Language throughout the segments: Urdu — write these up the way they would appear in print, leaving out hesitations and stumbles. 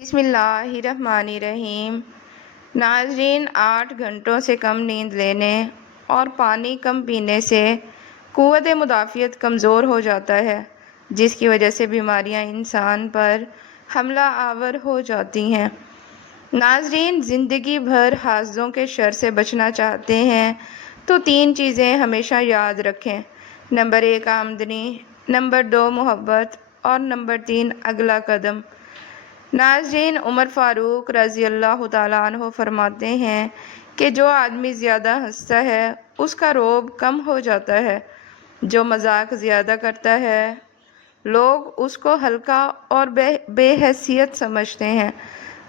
بسم اللہ الرحمن الرحیم۔ ناظرین، 8 گھنٹوں سے کم نیند لینے اور پانی کم پینے سے قوت مدافعت کمزور ہو جاتا ہے، جس کی وجہ سے بیماریاں انسان پر حملہ آور ہو جاتی ہیں۔ ناظرین، زندگی بھر حاسدوں کے شر سے بچنا چاہتے ہیں تو 3 چیزیں ہمیشہ یاد رکھیں۔ نمبر 1 آمدنی، نمبر 2 محبت اور نمبر 3 اگلا قدم۔ ناظرین، عمر فاروق رضی اللہ تعالیٰ عنہ فرماتے ہیں کہ جو آدمی زیادہ ہنستا ہے اس کا رعب کم ہو جاتا ہے، جو مذاق زیادہ کرتا ہے لوگ اس کو ہلکا اور بے حیثیت سمجھتے ہیں،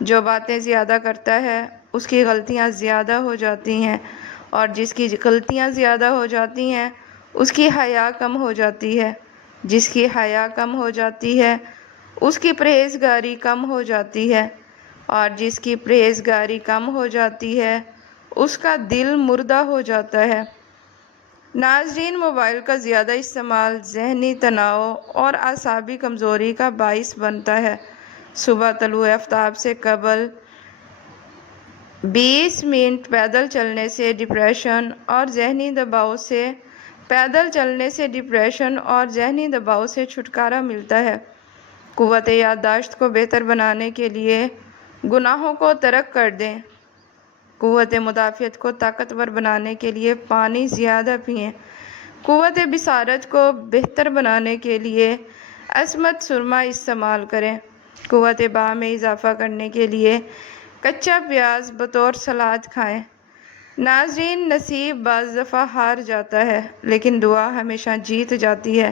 جو باتیں زیادہ کرتا ہے اس کی غلطیاں زیادہ ہو جاتی ہیں، اور جس کی غلطیاں زیادہ ہو جاتی ہیں اس کی حیا کم ہو جاتی ہے، جس کی حیا کم ہو جاتی ہے اس کی پرہیزگاری کم ہو جاتی ہے، اور جس کی پرہیزگاری کم ہو جاتی ہے اس کا دل مردہ ہو جاتا ہے۔ ناظرین، موبائل کا زیادہ استعمال ذہنی تناؤ اور اعصابی کمزوری کا باعث بنتا ہے۔ صبح طلوع آفتاب سے قبل 20 منٹ پیدل چلنے سے ڈپریشن اور ذہنی دباؤ سے چھٹکارا ملتا ہے۔ قوت یادداشت کو بہتر بنانے کے لیے گناہوں کو ترک کر دیں۔ قوت مدافعت کو طاقتور بنانے کے لیے پانی زیادہ پئیں۔ قوت بصارت کو بہتر بنانے کے لیے عصمت سرما استعمال کریں۔ قوت باہ میں اضافہ کرنے کے لیے کچا پیاز بطور سلاد کھائیں۔ ناظرین، نصیب بعض دفعہ ہار جاتا ہے لیکن دعا ہمیشہ جیت جاتی ہے۔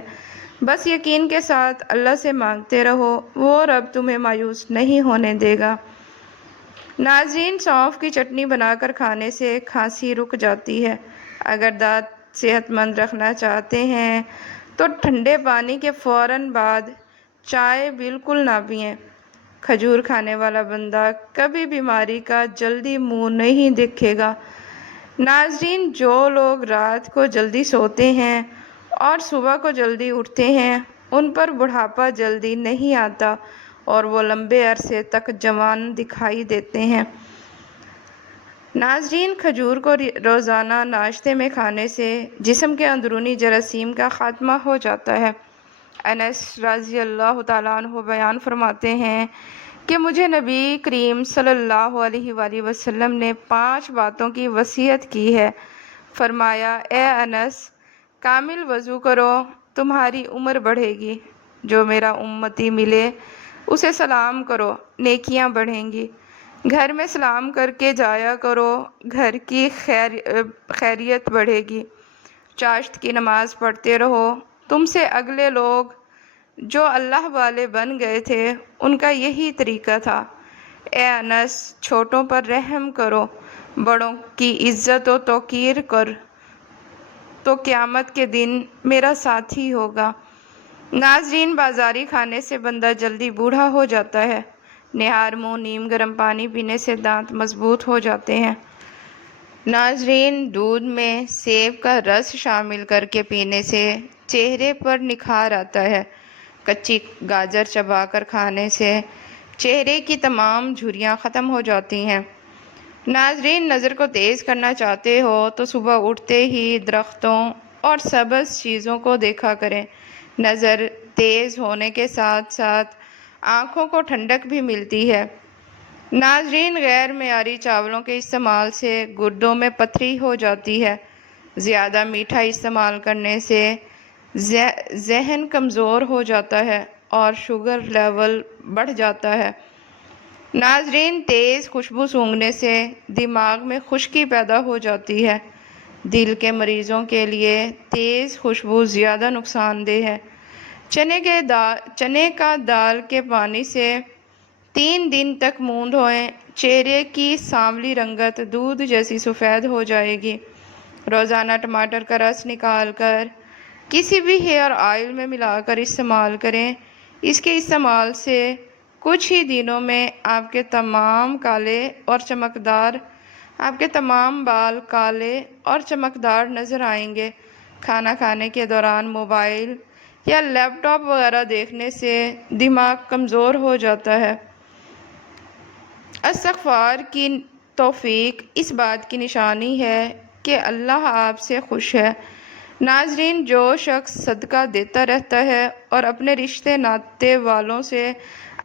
بس یقین کے ساتھ اللہ سے مانگتے رہو، وہ رب تمہیں مایوس نہیں ہونے دے گا۔ ناظرین، سونف کی چٹنی بنا کر کھانے سے کھانسی رک جاتی ہے۔ اگر دانت صحت مند رکھنا چاہتے ہیں تو ٹھنڈے پانی کے فوراً بعد چائے بالکل نہ پئیں۔ کھجور کھانے والا بندہ کبھی بیماری کا جلدی منہ نہیں دیکھے گا۔ ناظرین، جو لوگ رات کو جلدی سوتے ہیں اور صبح کو جلدی اٹھتے ہیں ان پر بڑھاپا جلدی نہیں آتا اور وہ لمبے عرصے تک جوان دکھائی دیتے ہیں۔ ناظرین، کھجور کو روزانہ ناشتے میں کھانے سے جسم کے اندرونی جراثیم کا خاتمہ ہو جاتا ہے۔ انس رضی اللہ تعالیٰ عنہ بیان فرماتے ہیں کہ مجھے نبی کریم صلی اللہ علیہ وآلہ وسلم نے 5 باتوں کی وصیت کی ہے۔ فرمایا، اے انس، کامل وضو کرو، تمہاری عمر بڑھے گی۔ جو میرا امتی ملے اسے سلام کرو، نیکیاں بڑھیں گی۔ گھر میں سلام کر کے جایا کرو، گھر کی خیریت بڑھے گی۔ چاشت کی نماز پڑھتے رہو، تم سے اگلے لوگ جو اللہ والے بن گئے تھے ان کا یہی طریقہ تھا۔ اے انس، چھوٹوں پر رحم کرو، بڑوں کی عزت و توقیر کر تو قیامت کے دن میرا ساتھی ہوگا۔ ناظرین، بازاری کھانے سے بندہ جلدی بوڑھا ہو جاتا ہے۔ نہار منہ نیم گرم پانی پینے سے دانت مضبوط ہو جاتے ہیں۔ ناظرین، دودھ میں سیب کا رس شامل کر کے پینے سے چہرے پر نکھار آتا ہے۔ کچی گاجر چبا کر کھانے سے چہرے کی تمام جھریاں ختم ہو جاتی ہیں۔ ناظرین، نظر کو تیز کرنا چاہتے ہو تو صبح اٹھتے ہی درختوں اور سبز چیزوں کو دیکھا کریں۔ نظر تیز ہونے کے ساتھ ساتھ آنکھوں کو ٹھنڈک بھی ملتی ہے۔ ناظرین، غیر معیاری چاولوں کے استعمال سے گردوں میں پتھری ہو جاتی ہے۔ زیادہ میٹھا استعمال کرنے سے ذہن کمزور ہو جاتا ہے اور شوگر لیول بڑھ جاتا ہے۔ ناظرین، تیز خوشبو سونگھنے سے دماغ میں خشکی پیدا ہو جاتی ہے۔ دل کے مریضوں کے لیے تیز خوشبو زیادہ نقصان دہ ہے۔ چنے کا دال کے پانی سے 3 دن تک منہ دھوئیں، چہرے کی سانولی رنگت دودھ جیسی سفید ہو جائے گی۔ روزانہ ٹماٹر کا رس نکال کر کسی بھی ہیئر آئل میں ملا کر استعمال کریں۔ اس کے استعمال سے کچھ ہی دنوں میں آپ کے تمام بال کالے اور چمکدار نظر آئیں گے۔ کھانا کھانے کے دوران موبائل یا لیپ ٹاپ وغیرہ دیکھنے سے دماغ کمزور ہو جاتا ہے۔ استغفار کی توفیق اس بات کی نشانی ہے کہ اللہ آپ سے خوش ہے۔ ناظرین، جو شخص صدقہ دیتا رہتا ہے اور اپنے رشتے ناطے والوں سے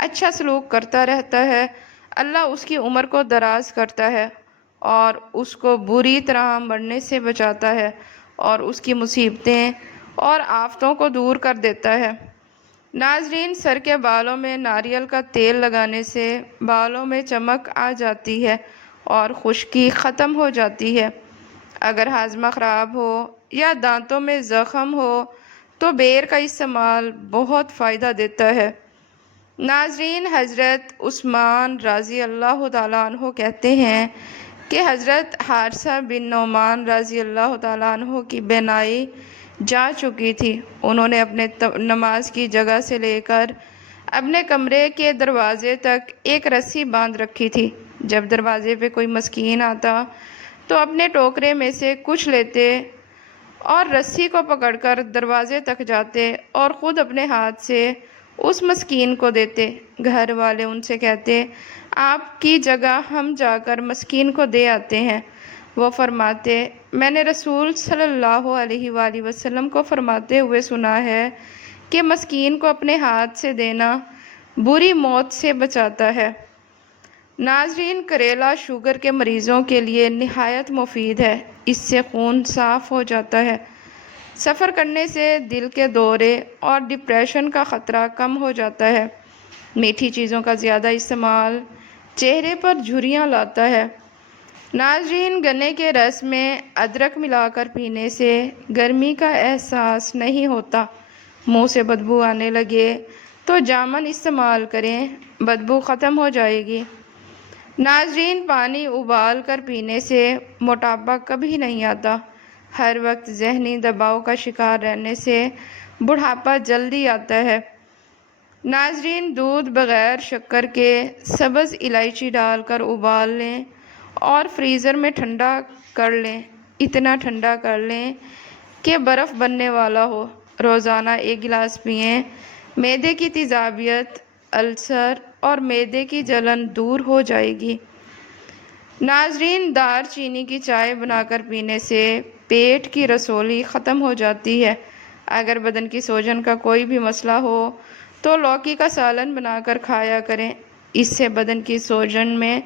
اچھا سلوک کرتا رہتا ہے، اللہ اس کی عمر کو دراز کرتا ہے اور اس کو بری طرح مرنے سے بچاتا ہے اور اس کی مصیبتیں اور آفتوں کو دور کر دیتا ہے۔ ناظرین، سر کے بالوں میں ناریل کا تیل لگانے سے بالوں میں چمک آ جاتی ہے اور خشکی ختم ہو جاتی ہے۔ اگر ہاضمہ خراب ہو یا دانتوں میں زخم ہو تو بیر کا استعمال بہت فائدہ دیتا ہے۔ ناظرین، حضرت عثمان رضی اللہ تعالیٰ عنہ کہتے ہیں کہ حضرت حارثہ بن نعمان رضی اللہ تعالیٰ عنہ کی بینائی جا چکی تھی۔ انہوں نے اپنے نماز کی جگہ سے لے کر اپنے کمرے کے دروازے تک ایک رسی باندھ رکھی تھی۔ جب دروازے پہ کوئی مسکین آتا تو اپنے ٹوکرے میں سے کچھ لیتے اور رسی کو پکڑ کر دروازے تک جاتے اور خود اپنے ہاتھ سے اس مسکین کو دیتے۔ گھر والے ان سے کہتے، آپ کی جگہ ہم جا کر مسکین کو دے آتے ہیں۔ وہ فرماتے، میں نے رسول صلی اللہ علیہ وآلہ وسلم کو فرماتے ہوئے سنا ہے کہ مسکین کو اپنے ہاتھ سے دینا بری موت سے بچاتا ہے۔ ناظرین، کریلا شوگر کے مریضوں کے لیے نہایت مفید ہے۔ اس سے خون صاف ہو جاتا ہے۔ سفر کرنے سے دل کے دورے اور ڈپریشن کا خطرہ کم ہو جاتا ہے۔ میٹھی چیزوں کا زیادہ استعمال چہرے پر جھریاں لاتا ہے۔ ناظرین، گنے کے رس میں ادرک ملا کر پینے سے گرمی کا احساس نہیں ہوتا۔ منہ سے بدبو آنے لگے تو جامن استعمال کریں، بدبو ختم ہو جائے گی۔ ناظرین، پانی ابال کر پینے سے موٹاپا کبھی نہیں آتا۔ ہر وقت ذہنی دباؤ کا شکار رہنے سے بڑھاپا جلدی آتا ہے۔ ناظرین، دودھ بغیر شکر کے سبز الائچی ڈال کر ابال لیں اور فریزر میں ٹھنڈا کر لیں، اتنا ٹھنڈا کر لیں کہ برف بننے والا ہو۔ روزانہ 1 گلاس پئیں، معدے کی تیزابیت، السر اور معدے کی جلن دور ہو جائے گی۔ ناظرین، دار چینی کی چائے بنا کر پینے سے پیٹ کی رسولی ختم ہو جاتی ہے۔ اگر بدن کی سوجن کا کوئی بھی مسئلہ ہو تو لوکی کا سالن بنا کر کھایا کریں، اس سے بدن کی سوجن میں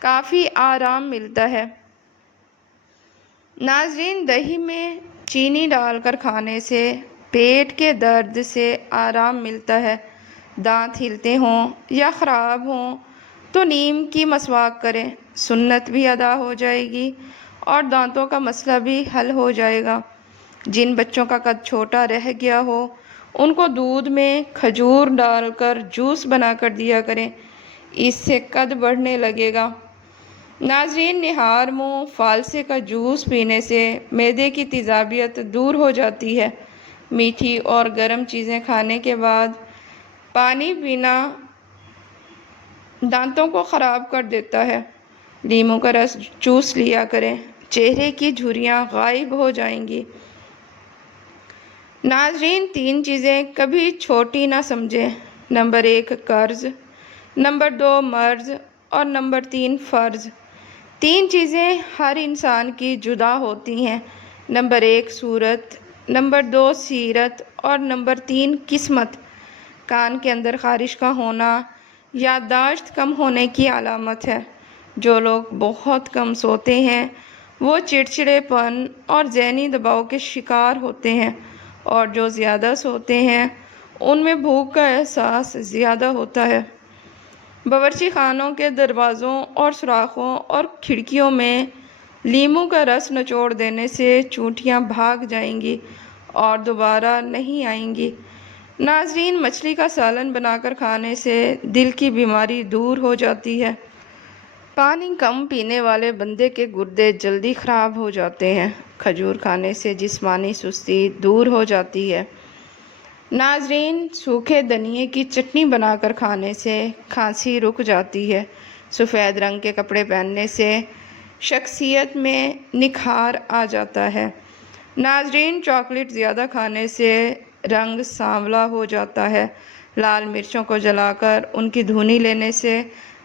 کافی آرام ملتا ہے۔ ناظرین، دہی میں چینی ڈال کر کھانے سے پیٹ کے درد سے آرام ملتا ہے۔ دانت ہلتے ہوں یا خراب ہوں تو نیم کی مسواک کریں، سنت بھی ادا ہو جائے گی اور دانتوں کا مسئلہ بھی حل ہو جائے گا۔ جن بچوں کا قد چھوٹا رہ گیا ہو ان کو دودھ میں کھجور ڈال کر جوس بنا کر دیا کریں، اس سے قد بڑھنے لگے گا۔ ناظرین، نہار منہ فالسے کا جوس پینے سے معدے کی تیزابیت دور ہو جاتی ہے۔ میٹھی اور گرم چیزیں کھانے کے بعد پانی پینا دانتوں کو خراب کر دیتا ہے۔ لیموں کا رس چوس لیا کریں، چہرے کی جھریاں غائب ہو جائیں گی۔ ناظرین، 3 چیزیں کبھی چھوٹی نہ سمجھیں۔ نمبر 1 قرض، نمبر 2 مرض اور نمبر 3 فرض۔ 3 چیزیں ہر انسان کی جدا ہوتی ہیں۔ نمبر 1 صورت، نمبر 2 سیرت اور نمبر 3 قسمت۔ کان کے اندر خارش کا ہونا یادداشت کم ہونے کی علامت ہے۔ جو لوگ بہت کم سوتے ہیں وہ چڑچڑے پن اور ذہنی دباؤ کے شکار ہوتے ہیں، اور جو زیادہ سوتے ہیں ان میں بھوک کا احساس زیادہ ہوتا ہے۔ باورچی خانوں کے دروازوں اور سوراخوں اور کھڑکیوں میں لیموں کا رس نچوڑ دینے سے چونٹیاں بھاگ جائیں گی اور دوبارہ نہیں آئیں گی۔ ناظرین، مچھلی کا سالن بنا کر کھانے سے دل کی بیماری دور ہو جاتی ہے۔ پانی کم پینے والے بندے کے گردے جلدی خراب ہو جاتے ہیں۔ کھجور کھانے سے جسمانی سستی دور ہو جاتی ہے۔ ناظرین، سوکھے دھنیے کی چٹنی بنا کر کھانے سے کھانسی رک جاتی ہے۔ سفید رنگ کے کپڑے پہننے سے شخصیت میں نکھار آ جاتا ہے۔ ناظرین، چاکلیٹ زیادہ کھانے سے رنگ سانولا ہو جاتا ہے۔ لال مرچوں کو جلا کر ان کی دھنی لینے سے